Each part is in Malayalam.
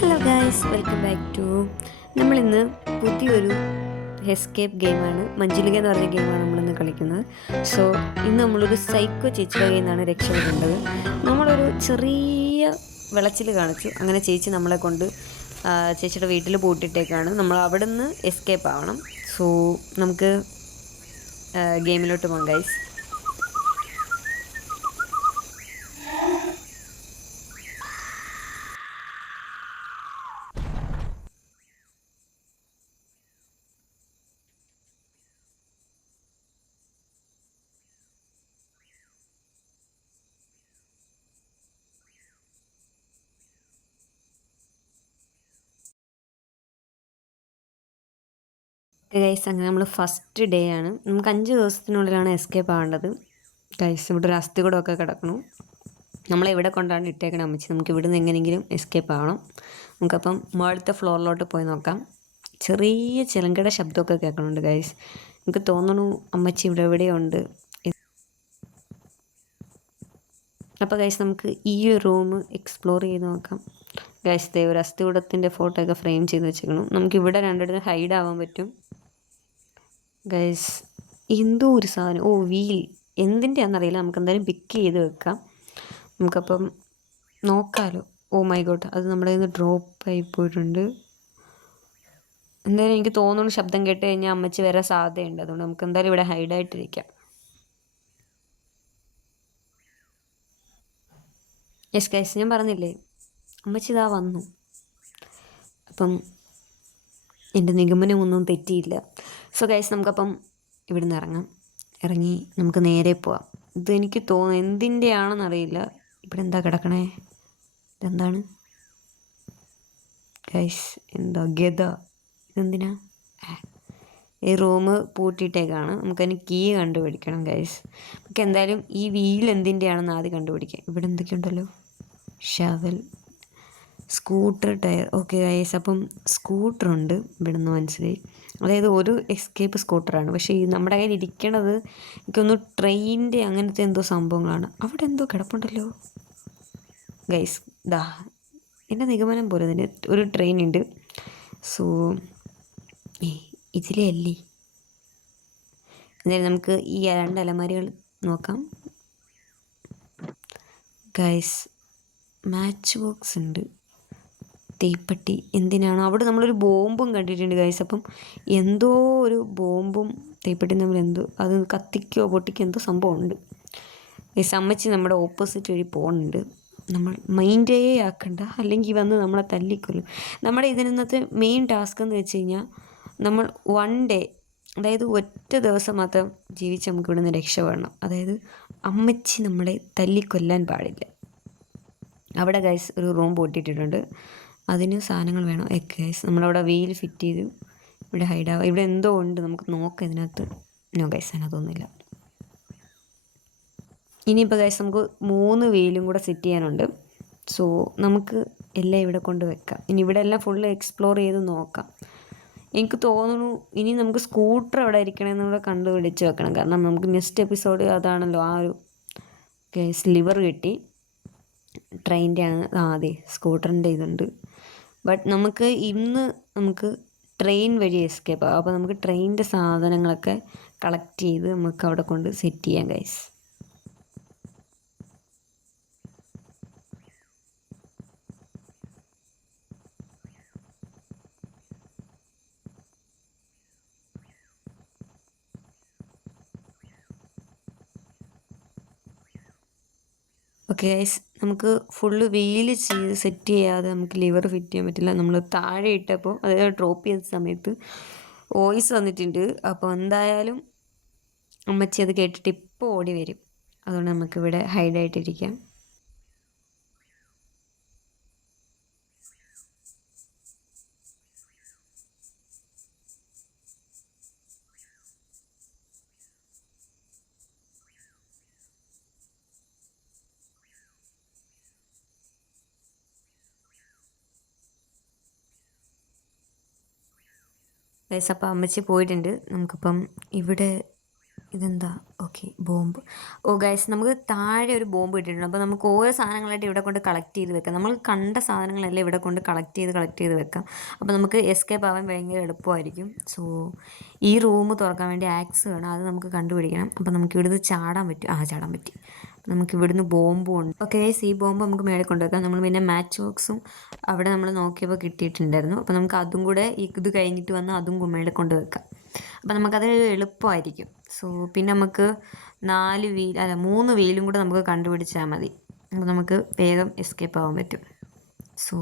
Hello guys, welcome back to നമ്മളിന്ന് പുതിയൊരു എസ്കേപ്പ് ഗെയിമാണ് മഞ്ജുലിക എന്ന് പറഞ്ഞ ഗെയിമാണ് നമ്മളിന്ന് കളിക്കുന്നത്. സോ ഇന്ന് നമ്മളൊരു സൈക്കോ ചേച്ചിയുടെ കയ്യിൽ നിന്നാണ് രക്ഷപ്പെടേണ്ടത്. നമ്മളൊരു ചെറിയ വിളച്ചിൽ കാണിച്ചു, അങ്ങനെ ചേച്ചി നമ്മളെ കൊണ്ട് ചേച്ചിയുടെ വീട്ടിൽ പൂട്ടിയിട്ടേക്കാണ്. നമ്മൾ അവിടെ നിന്ന് എസ്കേപ്പ് ആവണം. സോ നമുക്ക് ഗെയിമിലോട്ട് പോകാം ഗൈസ്. ഗൈസ്, അങ്ങനെ നമ്മൾ ഫസ്റ്റ് ഡേ ആണ്. നമുക്ക് 5 ദിവസത്തിനുള്ളിലാണ് എസ്കേപ്പ് ആവേണ്ടത്. ഗൈസ്, ഇവിടെ ഒരു അസ്ഥികൂടമൊക്കെ കിടക്കണം. നമ്മളെവിടെ കൊണ്ടാണ് ഇട്ടേക്കണ അമ്മച്ചി. നമുക്ക് ഇവിടുന്ന് എങ്ങനെയെങ്കിലും എസ്കേപ്പ് ആവണം. നമുക്കപ്പം മുകളിലത്തെ ഫ്ലോറിലോട്ട് പോയി നോക്കാം. ചെറിയ ചിലങ്കയുടെ ശബ്ദമൊക്കെ കേൾക്കണുണ്ട് ഗൈസ്. എനിക്ക് തോന്നണു അമ്മച്ചി ഇവിടെ എവിടെയുണ്ട്. അപ്പോൾ ഗൈസ്, നമുക്ക് ഈ റൂം എക്സ്പ്ലോർ ചെയ്ത് നോക്കാം. ഗൈസ്, ദേ ഒരു അസ്ഥികൂടത്തിൻ്റെ ഫോട്ടോ ഒക്കെ ഫ്രെയിം ചെയ്ത് വെച്ചേക്കണം. നമുക്കിവിടെ രണ്ടിടത്ത് ഹൈഡ് ആവാൻ പറ്റും. ഗൈസ്, എന്തോ ഒരു സാധനം, വീൽ എന്തിൻ്റെയാണെന്നറിയില്ല. നമുക്ക് എന്തായാലും പിക്ക് ചെയ്ത് വെക്കാം. നമുക്കപ്പം നോക്കാമല്ലോ. മൈ ഗോഡ്, അത് നമ്മുടെ കയ്യിൽ നിന്ന് ഡ്രോപ്പായി പോയിട്ടുണ്ട്. എന്തായാലും എനിക്ക് തോന്നുന്നു ശബ്ദം കേട്ട് കഴിഞ്ഞാൽ അമ്മച്ചി വരാൻ സാധ്യതയുണ്ട്. അതുകൊണ്ട് നമുക്ക് എന്തായാലും ഇവിടെ ഹൈഡായിട്ടിരിക്കാം. യെസ് ഗൈസ്, ഞാൻ പറഞ്ഞില്ലേ അമ്മച്ചി ഇതാ വന്നു. അപ്പം എൻ്റെ നിഗമനമൊന്നും തെറ്റിയില്ല. സോ ഗൈസ്, നമുക്കപ്പം ഇവിടുന്ന് ഇറങ്ങി നമുക്ക് നേരെ പോവാം. ഇതെനിക്ക് തോന്നുന്നു എന്തിൻ്റെയാണെന്നറിയില്ല. ഇവിടെ എന്താ കിടക്കണേ? ഇതെന്താണ് ഗൈസ്? എന്താ ഗത? ഇതെന്തിനാ? ഈ റൂം പൂട്ടിയിട്ടേക്കാണ്. നമുക്കതിന് കീ കണ്ടുപിടിക്കണം ഗൈസ്. നമുക്ക് എന്തായാലും ഈ വീൽ എന്തിൻ്റെയാണെന്ന് ആദ്യം കണ്ടുപിടിക്കാം. ഇവിടെ എന്തൊക്കെയുണ്ടല്ലോ, shovel, scooter tyre. Okay guys, അപ്പം സ്കൂട്ടറുണ്ട് ഇവിടെ നിന്ന് മനസ്സിലായി. അതായത് ഒരു എസ്കേപ്പ് സ്കൂട്ടറാണ്. പക്ഷേ ഈ നമ്മുടെ കയ്യിൽ ഇരിക്കണത് എനിക്കൊന്ന് ട്രെയിനിൻ്റെ അങ്ങനത്തെ എന്തോ സംഭവങ്ങളാണ്. അവിടെ എന്തോ കിടപ്പുണ്ടല്ലോ ഗൈസ്. എൻ്റെ നിഗമനം പോലെ തന്നെ ഒരു ട്രെയിൻ ഉണ്ട്. സോ ഇതിലേ അല്ലേ. എന്തായാലും നമുക്ക് ഈ 2 അലമാരികൾ നോക്കാം ഗൈസ്. മാച്ച് ബോക്സ് ഉണ്ട്, തീപ്പെട്ടി. എന്തിനാണ്? അവിടെ നമ്മളൊരു ബോംബും കണ്ടിട്ടുണ്ട് ഗൈസ്. അപ്പം എന്തോ ഒരു ബോംബും തീപ്പെട്ടിയും തമ്മിൽ എന്തോ, അത് കത്തിക്കോ പൊട്ടിക്കോ എന്തോ സംഭവം ഉണ്ട് ഗൈസ്. അമ്മച്ചി നമ്മുടെ ഓപ്പോസിറ്റ് വഴി പോകുന്നുണ്ട്. നമ്മൾ മൈൻഡേ ആക്കണ്ട, അല്ലെങ്കിൽ വന്ന് നമ്മളെ തല്ലിക്കൊല്ലും. നമ്മുടെ ഇതിനകത്ത് മെയിൻ ടാസ്ക് എന്ന് വെച്ച് കഴിഞ്ഞാൽ നമ്മൾ 1 ഡേ, അതായത് ഒറ്റ ദിവസം മാത്രം ജീവിച്ച് നമുക്ക് ഇവിടെ നിന്ന് രക്ഷപ്പെടണം. അതായത് അമ്മച്ചി നമ്മളെ തല്ലിക്കൊല്ലാൻ പാടില്ല. അവിടെ ഗൈസ് ഒരു റൂം പൂട്ടിയിട്ടിട്ടുണ്ട്. അതിന് സാധനങ്ങൾ വേണം. ഗൈസ്, നമ്മളവിടെ വെയിൽ ഫിറ്റ് ചെയ്ത് ഇവിടെ ഹൈഡാവുക. ഇവിടെ എന്തോ ഉണ്ട്, നമുക്ക് നോക്കാം ഇതിനകത്ത്. നോ ഗൈസ്, അതിനകത്തൊന്നുമില്ല. ഇനിയിപ്പോൾ ഗൈസ് നമുക്ക് 3 വെയിലും കൂടെ സെറ്റ് ചെയ്യാനുണ്ട്. സോ നമുക്ക് എല്ലാം ഇവിടെ കൊണ്ട് വെക്കാം. ഇനി ഇവിടെ എല്ലാം ഫുള്ള് എക്സ്പ്ലോർ ചെയ്ത് നോക്കാം. എനിക്ക് തോന്നുന്നു ഇനി നമുക്ക് സ്കൂട്ടർ എവിടെ ഇരിക്കണമെന്ന് കൂടെ കണ്ടുപിടിച്ച് വെക്കണം. കാരണം നമുക്ക് നെക്സ്റ്റ് എപ്പിസോഡ് അതാണല്ലോ. ആ ഒരു ഗൈസ്, ലിവർ കിട്ടി. ട്രെയിനിൻ്റെ ആണ്. അതെ, സ്കൂട്ടറിൻ്റെ ഇതുണ്ട്. ബട്ട് നമുക്ക് ഇന്ന് ട്രെയിൻ വഴി എസ്കേപ്പ് ആവാം. അപ്പോൾ നമുക്ക് ട്രെയിനിൻ്റെ സാധനങ്ങളൊക്കെ കളക്ട് ചെയ്ത് നമുക്ക് അവിടെ കൊണ്ട് സെറ്റ് ചെയ്യാം ഗൈസ്. ഓക്കെ ഗൈസ്, നമുക്ക് ഫുള്ള് വീല് ചെയ്ത് സെറ്റ് ചെയ്യാതെ നമുക്ക് ലിവർ ഫിറ്റ് ചെയ്യാൻ പറ്റില്ല. നമ്മൾ താഴെ ഇട്ടപ്പോൾ, അതായത് ഡ്രോപ്പ് ചെയ്ത സമയത്ത് വോയിസ് വന്നിട്ടുണ്ട്. അപ്പോൾ എന്തായാലും അമ്മച്ചി അത് കേട്ടിട്ട് ഇപ്പോൾ ഓടി വരും. അതുകൊണ്ട് നമുക്കിവിടെ ഹൈഡായിട്ടിരിക്കാം. ഗൈസ്, അപ്പോൾ അമ്മച്ചി പോയിട്ടുണ്ട്. നമുക്കിപ്പം ഇവിടെ ഇതെന്താ? Okay, bomb. ഓ ഗൈസ്, നമുക്ക് താഴെ ഒരു ബോംബ് കിട്ടിയിട്ടുണ്ട്. അപ്പോൾ നമുക്ക് ഓരോ സാധനങ്ങളായിട്ട് ഇവിടെ കൊണ്ട് കളക്ട് ചെയ്ത് വെക്കാം. നമ്മൾ കണ്ട സാധനങ്ങളെല്ലാം ഇവിടെ കൊണ്ട് കളക്ട് ചെയ്ത് വെക്കാം. അപ്പോൾ നമുക്ക് എസ്കേപ്പ് ആവാൻ ഭയങ്കര എളുപ്പമായിരിക്കും. സോ ഈ റൂം തുറക്കാൻ വേണ്ടി ആക്സ് വേണം, അത് നമുക്ക് കണ്ടുപിടിക്കണം. അപ്പോൾ നമുക്ക് ഇവിടുന്ന് ചാടാൻ പറ്റും. ചാടാൻ പറ്റി. നമുക്ക് ഇവിടുന്ന് ബോംബും ഉണ്ട്. ഓക്കെ ഗൈസ്, ഈ ബോംബ് നമുക്ക് മേലെ കൊണ്ടുവെക്കാം. നമ്മൾ പിന്നെ മാച്ച് ബോക്സും അവിടെ നമ്മൾ നോക്കിയപ്പോൾ കിട്ടിയിട്ടുണ്ടായിരുന്നു. അപ്പോൾ നമുക്ക് അതും കൂടെ ഇത് കഴിഞ്ഞിട്ട് വന്ന് അതും മേലെ കൊണ്ട് വെക്കാം. അപ്പം നമുക്കത് എളുപ്പമായിരിക്കും. സോ പിന്നെ നമുക്ക് 3 വീലും കൂടെ നമുക്ക് കണ്ടുപിടിച്ചാൽ മതി. അപ്പോൾ നമുക്ക് വേഗം എസ്കേപ്പ് ആവാൻ പറ്റും. സോ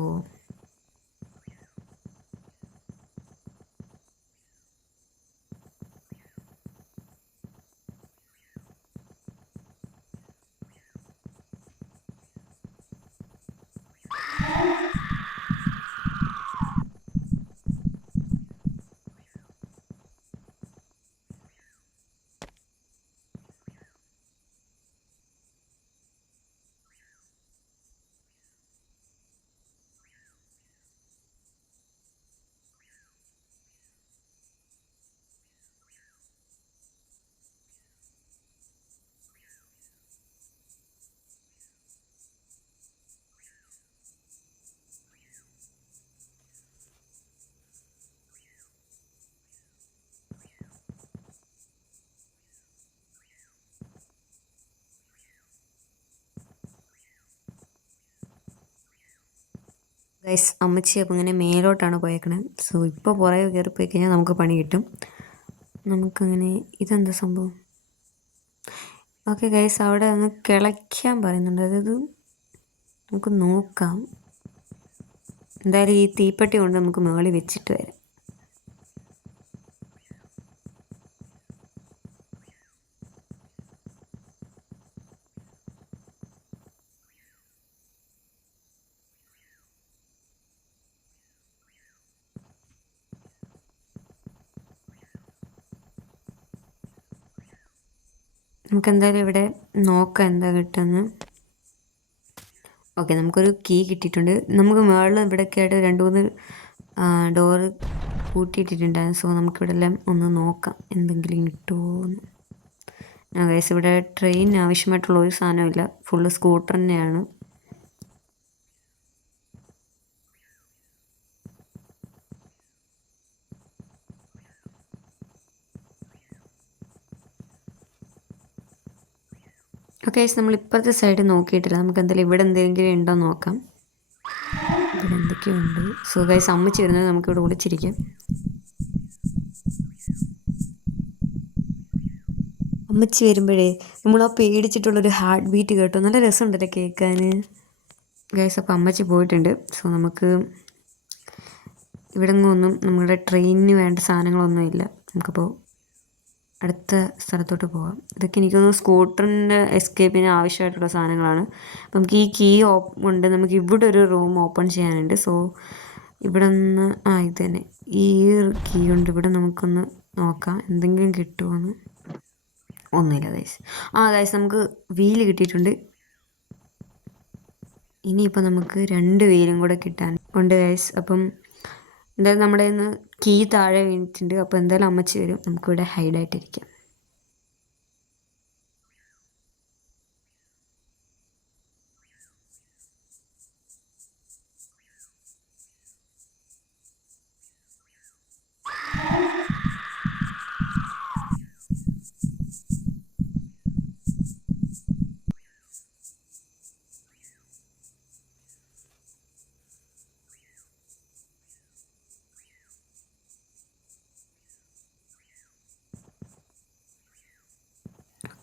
ഗൈസ്, അമ്മച്ചി അപ്പോൾ ഇങ്ങനെ മേലോട്ടാണ് പോയേക്കണേ. സോ ഇപ്പോൾ പുറകെ കയറിപ്പോയി കഴിഞ്ഞാൽ നമുക്ക് പണി കിട്ടും. നമുക്കങ്ങനെ ഇതെന്താ സംഭവം? ഓക്കെ ഗൈസ്, അവിടെ ഒന്ന് കിളയ്ക്കാൻ പറയുന്നുണ്ട്. അതായത് നമുക്ക് നോക്കാം. എന്തായാലും ഈ തീപ്പെട്ടി കൊണ്ട് നമുക്ക് മേളിൽ വെച്ചിട്ട് വരാം. നമുക്കെന്തായാലും ഇവിടെ നോക്കാം എന്താ കിട്ടുമെന്ന്. ഓക്കെ, നമുക്കൊരു കീ കിട്ടിയിട്ടുണ്ട്. നമുക്ക് മുകളിൽ ഇവിടെയൊക്കെ ആയിട്ട് 2-3 ഡോറ് കൂട്ടിയിട്ടിട്ടുണ്ടായിരുന്നു. സോ നമുക്കിവിടെ എല്ലാം ഒന്ന് നോക്കാം എന്തെങ്കിലും കിട്ടുമോയെന്ന്. ഗൈസ്, ഇവിടെ ട്രെയിനിന് ആവശ്യമായിട്ടുള്ള ഒരു സാധനമില്ല, ഫുള്ള് സ്കൂട്ടർ തന്നെയാണ്. ഓക്കെ ഗൈസ്, നമ്മൾ ഇപ്പുറത്തെ സൈഡ് നോക്കിയിട്ടില്ല. നമുക്ക് എന്തായാലും ഇവിടെ എന്തെങ്കിലും ഉണ്ടോ നോക്കാം. ഇവിടെ എന്തൊക്കെയുണ്ട്. സോ ഗൈസ്, അമ്മച്ചി വരുന്നത് നമുക്കിവിടെ ഒളിച്ചിരിക്കാം. അമ്മച്ചി വരുമ്പോഴേ നമ്മൾ ആ പേടിച്ചിട്ടുള്ളൊരു ഹാർട്ട് ബീറ്റ് കേട്ടോ, നല്ല രസമുണ്ടല്ലേ കേൾക്കാൻ. ഗൈസ്, അപ്പോൾ അമ്മച്ചി പോയിട്ടുണ്ട്. സോ നമുക്ക് ഇവിടെ ഒന്നും നമ്മുടെ ട്രെയിനിന് വേണ്ട സാധനങ്ങളൊന്നും ഇല്ല. നമുക്കപ്പോൾ അടുത്ത സ്ഥലത്തോട്ട് പോകാം. ഇതൊക്കെ എനിക്ക് തോന്നുന്നു സ്കൂട്ടറിൻ്റെ എസ്കേപ്പിന് ആവശ്യമായിട്ടുള്ള സാധനങ്ങളാണ്. നമുക്ക് ഈ കീ കൊണ്ട് നമുക്ക് ഇവിടെ ഒരു റൂം ഓപ്പൺ ചെയ്യാനുണ്ട്. സോ ഇവിടെ നിന്ന് ഇത് തന്നെ, ഈ കീ കൊണ്ട് ഇവിടെ നമുക്കൊന്ന് നോക്കാം എന്തെങ്കിലും കിട്ടുമോയെന്ന്. ഒന്നുമില്ല ഗൈസ്. ഗൈസ്, നമുക്ക് വീല് കിട്ടിയിട്ടുണ്ട്. ഇനിയിപ്പോൾ നമുക്ക് 2 വീലും കൂടെ കിട്ടാൻ ഉണ്ട് ഗൈസ്. അപ്പം എന്തായാലും നമ്മുടെ കയ്യിൽ നിന്ന് കീ താഴെ വീണിട്ടുണ്ട്. അപ്പോൾ എന്തായാലും അമ്മച്ചി വരും, നമുക്കിവിടെ ഹൈഡായിട്ടിരിക്കാം.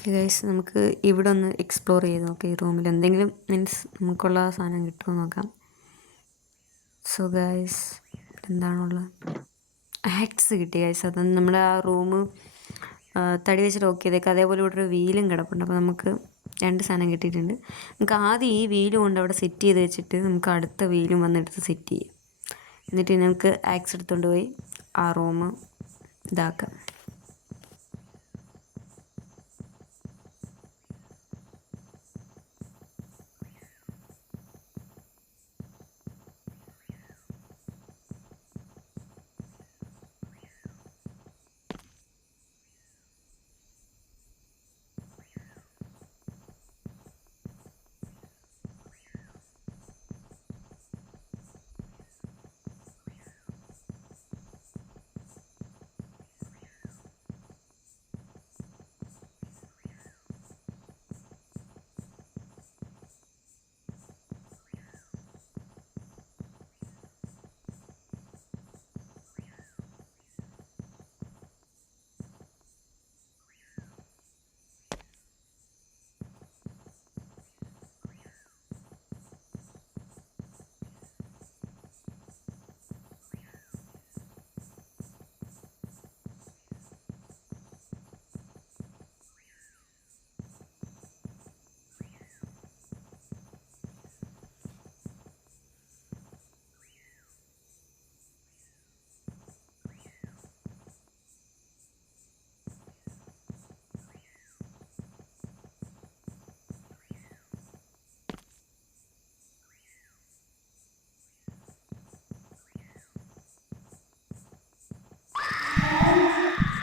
ഓക്കെ ഗൈസ്, നമുക്ക് ഇവിടെ ഒന്ന് എക്സ്പ്ലോർ ചെയ്ത് നോക്കാം. ഈ റൂമിൽ എന്തെങ്കിലും മീൻസ് നമുക്കുള്ള സാധനം കിട്ടുമോ നോക്കാം. സോ ഗൈസ്, എന്താണുള്ളത്? ആക്സ് കിട്ടി ഗൈസ്. അത് നമ്മുടെ ആ റൂം തടി വെച്ച് ലോക്ക് ചെയ്തേക്ക്. അതേപോലെ ഇവിടെ ഒരു വീലും കിടപ്പുണ്ട്. അപ്പോൾ നമുക്ക് 2 സാധനം കിട്ടിയിട്ടുണ്ട്. നമുക്ക് ആദ്യം ഈ വീലും കൊണ്ട് അവിടെ സെറ്റ് ചെയ്ത് വെച്ചിട്ട് നമുക്ക് അടുത്ത വീലും വന്നെടുത്ത് സെറ്റ് ചെയ്യാം. എന്നിട്ട് നമുക്ക് ആക്സ് എടുത്തുകൊണ്ട് പോയി ആ റൂം ഇതാക്കാം.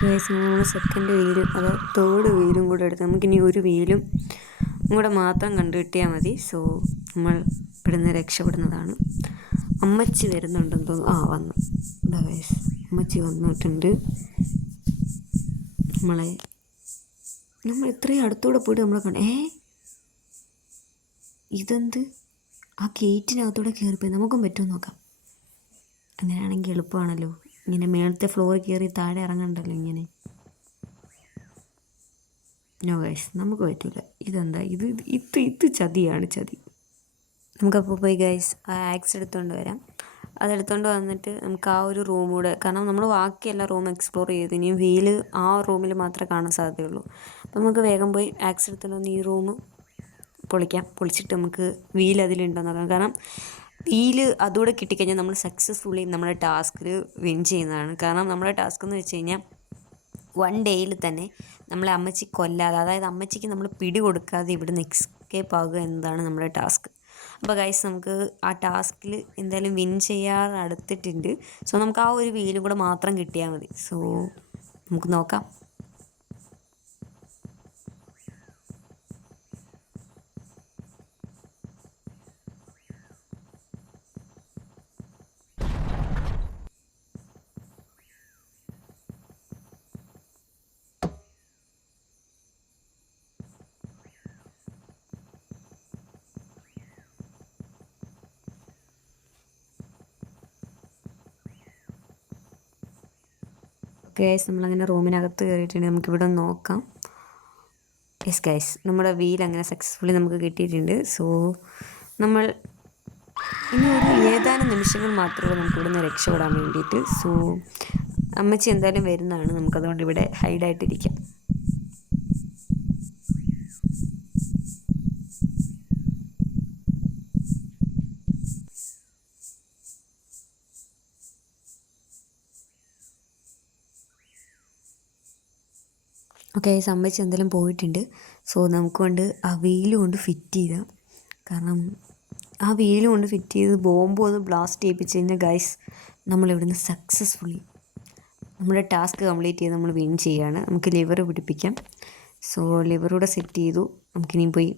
ഗൈസ് നമ്മൾ സെക്കൻഡ് വീലും അത് തേർഡ് വീലും കൂടെ എടുത്ത് നമുക്കിനി ഒരു വീലും കൂടെ മാത്രം കണ്ടു കിട്ടിയാൽ മതി. സോ നമ്മൾ ഇവിടുന്ന് രക്ഷപ്പെടുന്നതാണ്. അമ്മച്ചി വരുന്നുണ്ടെന്ന് തോന്നുന്നു. വന്നു. എന്താ ഗൈസ്, അമ്മച്ചി വന്നിട്ടുണ്ട്. നമ്മൾ ഇത്രയും അടുത്തൂടെ പോയിട്ട് നമ്മളെ ഇതെന്ത്, ആ ഗേറ്റിനകത്തൂടെ കയറിപ്പോയി. നമുക്കും പറ്റുമെന്ന് നോക്കാം. അങ്ങനെയാണെങ്കിൽ എളുപ്പമാണല്ലോ. ഇങ്ങനെ മേളത്തെ ഫ്ലോറിൽ കയറി താഴെ ഇറങ്ങണ്ടല്ലോ ഇങ്ങനെ. നോ ഗൈസ്, നമുക്ക് പറ്റില്ല. ഇതെന്താ ഇത് ചതിയാണ്, ചതി. നമുക്കപ്പോൾ പോയി ഗൈസ് ആ ആക്സ് എടുത്തുകൊണ്ട് വരാം. അതെടുത്തുകൊണ്ട് വന്നിട്ട് നമുക്ക് ആ ഒരു റൂം കൂടെ, കാരണം നമ്മൾ ബാക്കിയെല്ലാം റൂം എക്സ്പ്ലോർ ചെയ്തു. ഇനിയും വീല് ആ റൂമിൽ മാത്രമേ കാണാൻ സാധ്യതയുള്ളൂ. അപ്പം നമുക്ക് വേഗം പോയി ആക്സ് എടുത്തുകൊണ്ട് വന്ന് ഈ റൂം പൊളിച്ചിട്ട് നമുക്ക് വീൽ അതിലുണ്ടോ നോക്കാം. കാരണം വീല് അതുകൂടെ കിട്ടിക്കഴിഞ്ഞാൽ നമ്മൾ സക്സസ്ഫുള്ളി നമ്മുടെ ടാസ്കിൽ വിൻ ചെയ്യുന്നതാണ്. കാരണം നമ്മുടെ ടാസ്ക് എന്ന് വെച്ച് കഴിഞ്ഞാൽ 1 ഡേയിൽ തന്നെ നമ്മളെ അമ്മച്ചി കൊല്ലാതെ, അതായത് അമ്മച്ചിക്ക് നമ്മൾ പിടി കൊടുക്കാതെ ഇവിടുന്ന് എസ്കേപ്പ് ആകുക എന്നതാണ് നമ്മുടെ ടാസ്ക്. അപ്പോൾ ഗൈസ് നമുക്ക് ആ ടാസ്കിൽ എന്തായാലും വിൻ ചെയ്യാൻ അടുത്തിട്ടുണ്ട്. സോ നമുക്ക് ആ ഒരു വീലും കൂടെ മാത്രം കിട്ടിയാൽ മതി. സോ നമുക്ക് നോക്കാം. ഗൈസ് നമ്മളങ്ങനെ റൂമിനകത്ത് കയറിയിട്ടുണ്ട്. നമുക്കിവിടെ നോക്കാം. യെസ് ഗൈസ്, നമ്മുടെ വീൽ അങ്ങനെ സക്സസ്ഫുള്ളി നമുക്ക് കിട്ടിയിട്ടുണ്ട്. സോ നമ്മൾ ഇനി ഒരു ഏതാനും നിമിഷങ്ങൾ മാത്രമേ നമുക്കിവിടുന്ന് രക്ഷപ്പെടാൻ വേണ്ടിയിട്ട്. സോ അമ്മച്ചി എന്തായാലും വരുന്നതാണ്. നമുക്കതുകൊണ്ട് ഇവിടെ ഹൈഡായിട്ടിരിക്കാം. ഓക്കെ, അമ്മച്ചി എന്തായാലും പോയിട്ടുണ്ട്. സോ നമുക്ക് കൊണ്ട് ആ വീല് കൊണ്ട് ഫിറ്റ് ചെയ്താൽ, കാരണം ആ വീല് കൊണ്ട് ഫിറ്റ് ചെയ്ത് ബോംബ് ഒന്ന് ബ്ലാസ്റ്റ് ചെയ്യിപ്പിച്ച് കഴിഞ്ഞാൽ ഗൈസ് നമ്മളിവിടുന്ന് സക്സസ്ഫുള്ളി നമ്മുടെ ടാസ്ക് കംപ്ലീറ്റ് ചെയ്ത് നമ്മൾ വിൻ ചെയ്യുകയാണ്. നമുക്ക് ലിവർ പിടിപ്പിക്കാം. സോ ലിവറൂടെ സെറ്റ് ചെയ്തു. നമുക്കിനിയും പോയി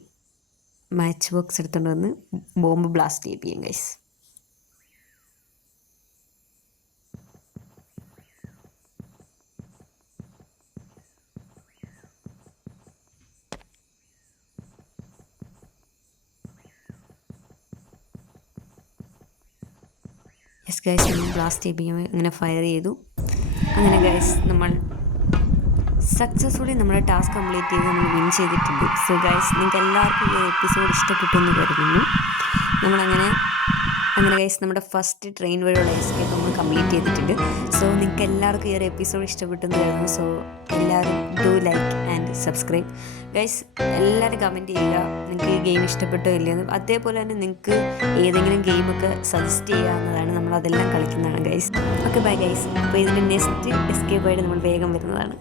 മാച്ച് ബോക്സ് എടുത്തുകൊണ്ട് വന്ന് ബോംബ് ബ്ലാസ്റ്റ് ചെയ്യിപ്പിക്കാം ഗൈസ്. യെസ് ഗൈസ്, നമ്മൾ ബ്ലാസ്റ്റ് ചെയ്യിപ്പിക്കാൻ അങ്ങനെ ഫയർ ചെയ്തു. അങ്ങനെ ഗൈസ് നമ്മൾ സക്സസ്ഫുള്ളി നമ്മുടെ ടാസ്ക് കംപ്ലീറ്റ് ചെയ്ത് നമ്മൾ വിൻ ചെയ്തിട്ടുണ്ട്. സോ ഗൈസ്, നിങ്ങൾക്ക് എല്ലാവർക്കും ഈ എപ്പിസോഡ് ഇഷ്ടപ്പെട്ടു എന്ന് കരുതുന്നു. നമ്മളങ്ങനെ ഗൈസ് നമ്മുടെ ഫസ്റ്റ് ട്രെയിൻ വഴിയുള്ള എസ്കേപ്പ് നമ്മൾ കംപ്ലീറ്റ് ചെയ്തിട്ടുണ്ട്. സോ നിങ്ങൾക്ക് എല്ലാവർക്കും ഈ ഒരു എപ്പിസോഡ് ഇഷ്ടപ്പെട്ടു എന്ന് കരുതുന്നു. സോ എല്ലാവരും do like and subscribe guys. എല്ലാവരും കമൻറ്റ് ചെയ്യുക നിങ്ങൾക്ക് ഈ ഗെയിം ഇഷ്ടപ്പെട്ടോ ഇല്ലയെന്ന്. അതേപോലെ തന്നെ നിങ്ങൾക്ക് ഏതെങ്കിലും ഗെയിമൊക്കെ സജസ്റ്റ് ചെയ്യാവുന്നതാണ്. നമ്മളതെല്ലാം കളിക്കുന്നതാണ് ഗൈസ്. Okay bye guys. അപ്പോൾ ഇതിൻ്റെ നെക്സ്റ്റ് എസ്കേപ്പായിട്ട് നമ്മൾ വേഗം വരുന്നതാണ്.